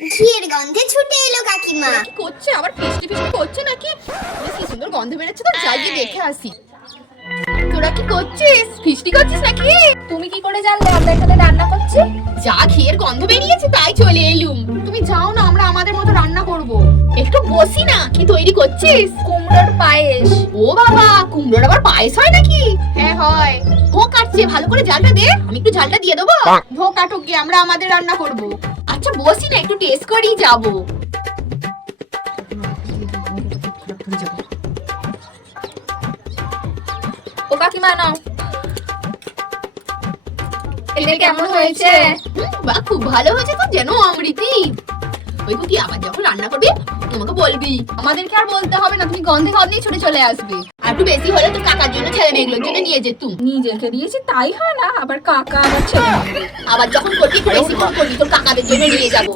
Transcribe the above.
ঘিয়ের গন্ধে ছুটে এলো কাকিমা। কি করছে আবার? ফিস্টি ফিস্টি করছে নাকি? কি সুন্দর গন্ধ বেরোচ্ছে, তো যাই গিয়ে দেখে আসি। তোরা কি করছিস? ফিস্টি করছিস নাকি? তুমি কি করে জানলে আমরা এখানে রান্না করছি? যা ঘিয়ের গন্ধ বেরিয়েছে তাই চলে এলুম। তুমি যাও না, আমরা আমাদের মতো রান্না করব। একটু বসি না। কি তৈরি করছিস? কুমড়োর পায়েস। ও বাবা, কুমড়োর আবার পায়েস হয় নাকি? হ্যাঁ হয়। ও কাটছে, ভালো করে জালটা দে, আমি একটু জালটা দিয়ে দেবো। ধো কাটুক গিয়ে, আমরা আমাদের রান্না করব। আচ্ছা বসি না, একটু টেস্ট করেই যাবো। ও কাকিমা নাও, এটা কেমন হয়েছে? বাহ, খুব ভালো হয়েছে তো, যেন অমৃতি। ওই তুই আবার যখন রান্না করবি তোমাকে বলবি। আমাদেরকে আর বলতে হবে না, তুমি গন্ধে গন্ধেই ছুটে চলে আসবে। আর একটু বেশি হলে তোর কাকার জন্য ছেলে মেয়েগুলোর জন্য নিয়ে যেতুম। নিজেকে দিয়েছি তাই হয় না, আবার কাকা আবার ছেলে। আবার যখন করবি একটু বেশি করবি, তোর কাকাদের জন্য নিয়ে যাবো।